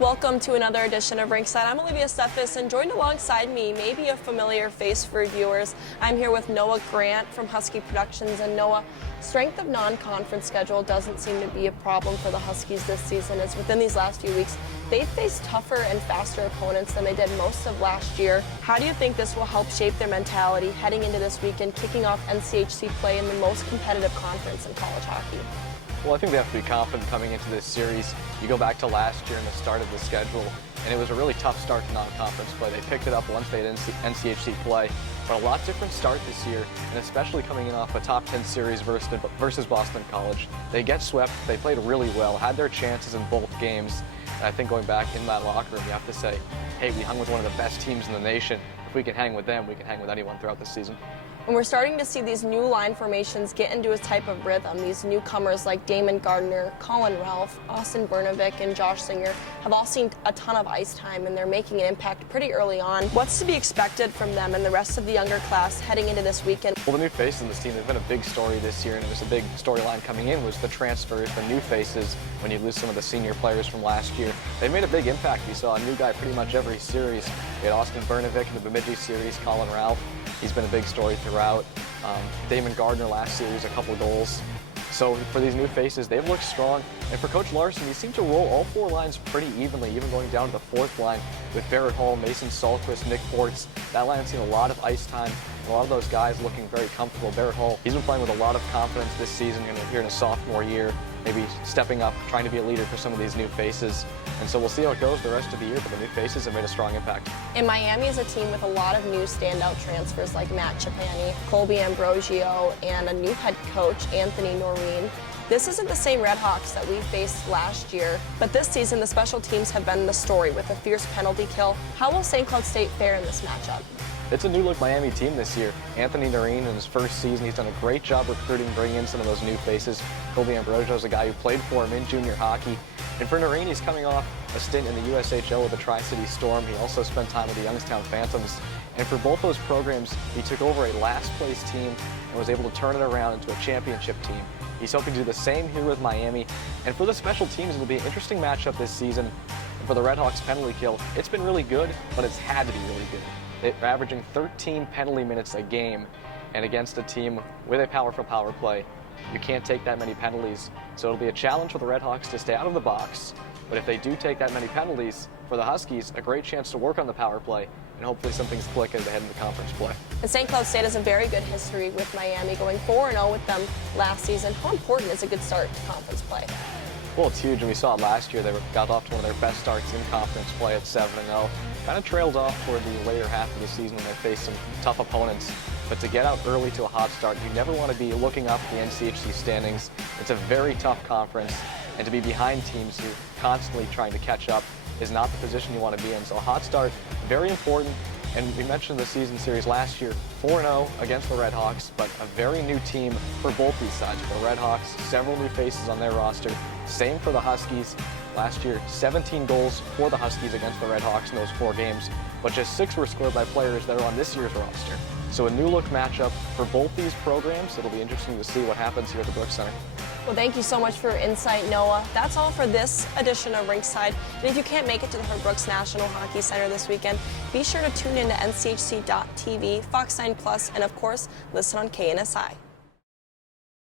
Welcome to another edition of Rinkside. I'm Olivia Stephes, and joined alongside me, maybe a familiar face for viewers. I'm here with Noah Grant from Husky Productions. And Noah, strength of non-conference schedule doesn't seem to be a problem for the Huskies this season, as within these last few weeks, they've faced tougher and faster opponents than they did most of last year. How do you think this will help shape their mentality heading into this weekend, kicking off NCHC play in the most competitive conference in college hockey? Well, I think they have to be confident coming into this series. You go back to last year and the start of the schedule, and it was a really tough start to non-conference play. They picked it up once they had NCHC play, but a lot different start this year, and especially coming in off a top 10 series versus Boston College. They get swept, they played really well, had their chances in both games, and I think going back in that locker room, you have to say, hey, we hung with one of the best teams in the nation. If we can hang with them, we can hang with anyone throughout the season. And we're starting to see these new line formations get into a type of rhythm. These newcomers like Damon Gardner, Colin Ralph, Austin Bernovic, and Josh Singer have all seen a ton of ice time, and they're making an impact pretty early on. What's to be expected from them and the rest of the younger class heading into this weekend? Well, the new faces in this team, they've been a big story this year, and it was a big storyline coming in was the transfers, the new faces, when you lose some of the senior players from last year. They made a big impact. We saw a new guy pretty much every series. We had Austin Bernovic in the Bemidji series, Colin Ralph. He's been a big story throughout. Damon Gardner last series, a couple goals. So for these new faces, they've looked strong. And for Coach Larson, he seemed to roll all four lines pretty evenly, even going down to the fourth line with Barrett Hall, Mason Saltquist, Nick Ports. That line's seen a lot of ice time, and a lot of those guys looking very comfortable. Barrett Hall, he's been playing with a lot of confidence this season, here in his sophomore year, maybe stepping up, trying to be a leader for some of these new faces. And so we'll see how it goes the rest of the year, but the new faces have made a strong impact. And Miami is a team with a lot of new standout transfers like Matt Chapani, Colby Ambrosio, and a new head coach, Anthony Noreen. This isn't the same Red Hawks that we faced last year, but this season the special teams have been the story with a fierce penalty kill. How will St. Cloud State fare in this matchup? It's a new-look Miami team this year. Anthony Noreen, in his first season, he's done a great job recruiting, bringing in some of those new faces. Colby Ambrosio is a guy who played for him in junior hockey. And for Noreen, he's coming off a stint in the USHL with the Tri-City Storm. He also spent time with the Youngstown Phantoms. And for both those programs, he took over a last-place team and was able to turn it around into a championship team. He's hoping to do the same here with Miami. And for the special teams, it'll be an interesting matchup this season. And for the Red Hawks penalty kill, it's been really good, but it's had to be really good. They're averaging 13 penalty minutes a game, and against a team with a powerful power play, you can't take that many penalties. So it'll be a challenge for the Red Hawks to stay out of the box. But if they do take that many penalties, for the Huskies, a great chance to work on the power play, and hopefully some things click as they head into conference play. And St. Cloud State has a very good history with Miami, going 4-0 with them last season. How important is a good start to conference play? Well, it's huge, and we saw it last year. They got off to one of their best starts in conference play at 7-0. Kind of trailed off toward the later half of the season when they faced some tough opponents. But to get out early to a hot start, you never want to be looking up the NCHC standings. It's a very tough conference, and to be behind teams who are constantly trying to catch up is not the position you want to be in. So a hot start, very important. And we mentioned the season series last year, 4-0 against the Red Hawks, but a very new team for both these sides. For the Red Hawks, several new faces on their roster. Same for the Huskies. Last year, 17 goals for the Huskies against the Red Hawks in those 4 games, but just 6 were scored by players that are on this year's roster. So a new-look matchup for both these programs. It'll be interesting to see what happens here at the Brooks Center. Well, thank you so much for your insight, Noah. That's all for this edition of Rinkside. And if you can't make it to the Herb Brooks National Hockey Center this weekend, be sure to tune in to NCHC.TV, Fox 9 Plus, and of course, listen on KNSI.